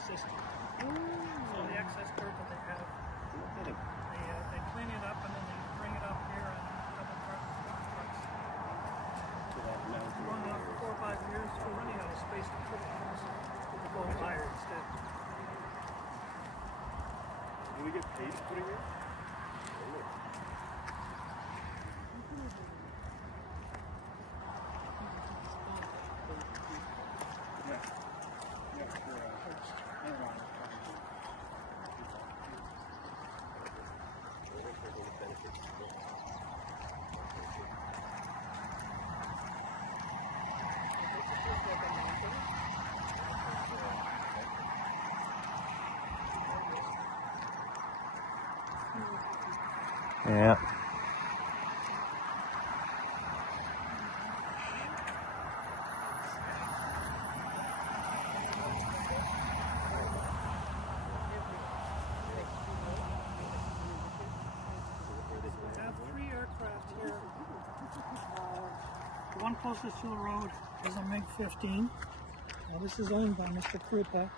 system. So the excess dirt that they have, they clean it up and then they bring it up here on double trucks. Going on for 4 or 5 years, we're running out of space to put it on, so we'll go higher instead. Do we get paid to put it here? Yeah. We have 3 aircraft here. The one closest to the road is a MiG-15. This is owned by Mr. Krupa.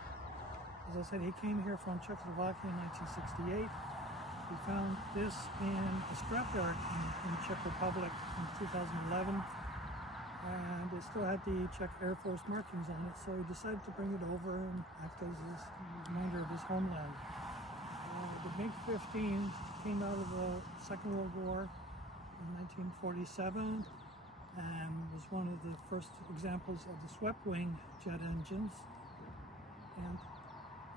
As I said, he came here from Czechoslovakia in 1968. We found this in a scrapyard in Czech Republic in 2011, and it still had the Czech Air Force markings on it, so he decided to bring it over and act as his reminder of his homeland. The MiG-15 came out of the Second World War in 1947 and was one of the first examples of the swept-wing jet engines, and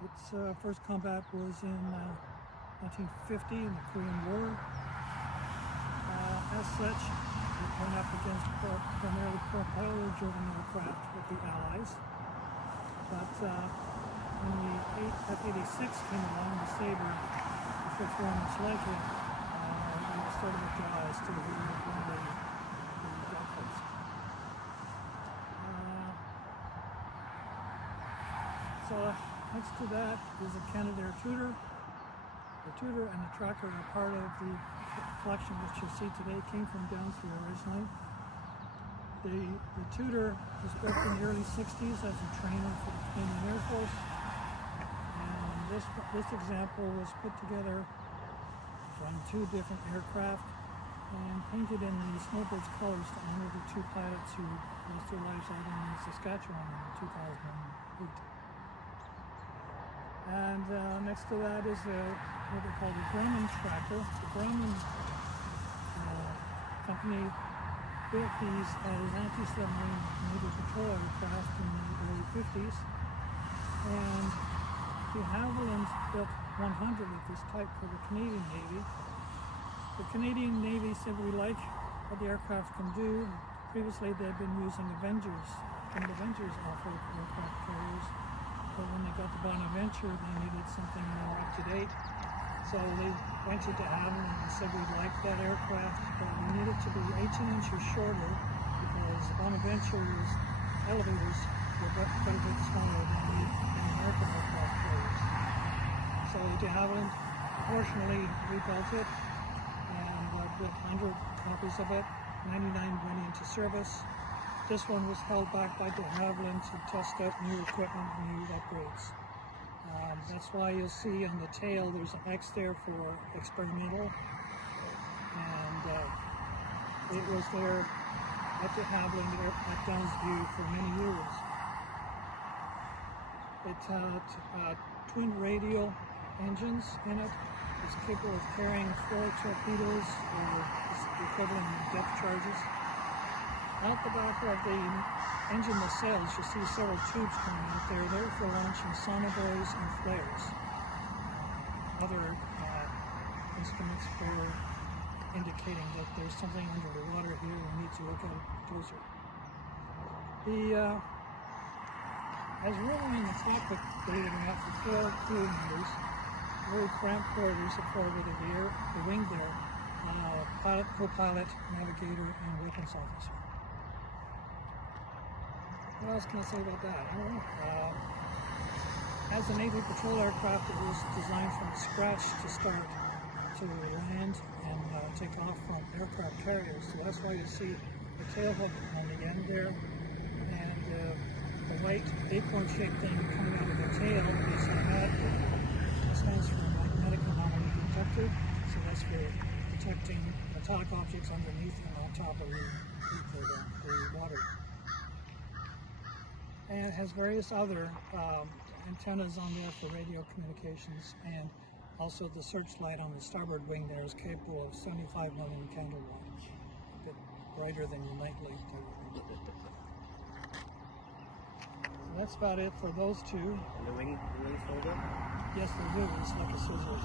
its first combat was in 1950 in the Korean War. As such, it went up against primarily propeller-driven aircraft with the Allies. But when the F-86 came along, the Sabre, the fifth one much like it, we started with Jaws to one of the outputs. So next to that is a Canadair Tudor. The Tudor and the Tracker are part of the collection which you'll see today. Came from Downsview originally. The Tudor was built in the early 60s as a trainer for the Canadian Air Force. And this example was put together from 2 different aircraft and painted in the Snowbirds colors to honor the 2 pilots who lost their lives out in Saskatchewan in 2008. And next to that is what they call the Grumman Tracker. The Grumman company built these as anti-submarine naval patrol aircraft in the early 50s. And de Havilland built 100 of this type for the Canadian Navy. The Canadian Navy said we like what the aircraft can do. Previously they had been using Avengers, and Avengers offered aircraft carriers. But when they got to Bonaventure, they needed something more up-to-date. So they went to Havilland and said we'd like that aircraft, but we need it to be 18 inches shorter because Bonaventure's elevators were quite a bit smaller than the American aircraft carriers. So de Havilland fortunately rebuilt it and built 100 copies of it. 99 went into service. This one was held back by de Havilland to test out new equipment and new upgrades. That's why you'll see on the tail there's an X there for experimental, and it was there at de Havilland at Downsview for many years. It had twin radial engines in it. It's capable of carrying 4 torpedoes or the equivalent of depth charges. At the back of the engine nacelles, you see several tubes coming out there. They're for launching sonobuoys and flares. Other instruments for indicating that there's something under the water here we need to look at it closer. As rolling in the cockpit, believe it or not, for 4 crew members, very cramped quarters afforded the wing there, pilot, co-pilot, navigator, and weapons officer. What else can I say about that? I don't know. As a Naval patrol aircraft, it was designed from scratch to start to land and take off from aircraft carriers. So that's why you see the tail hook on the end there, and The white acorn-shaped thing coming out of the tail is a mag. It stands for magnetic anomaly detector. So that's for detecting metallic objects underneath and on top of the water. And it has various other antennas on there for radio communications, and also the searchlight on the starboard wing there is capable of 75 million candle watt, a bit brighter than your night light. So that's about it for those two. And the wings hold up? Yes, they do. It's like a scissors.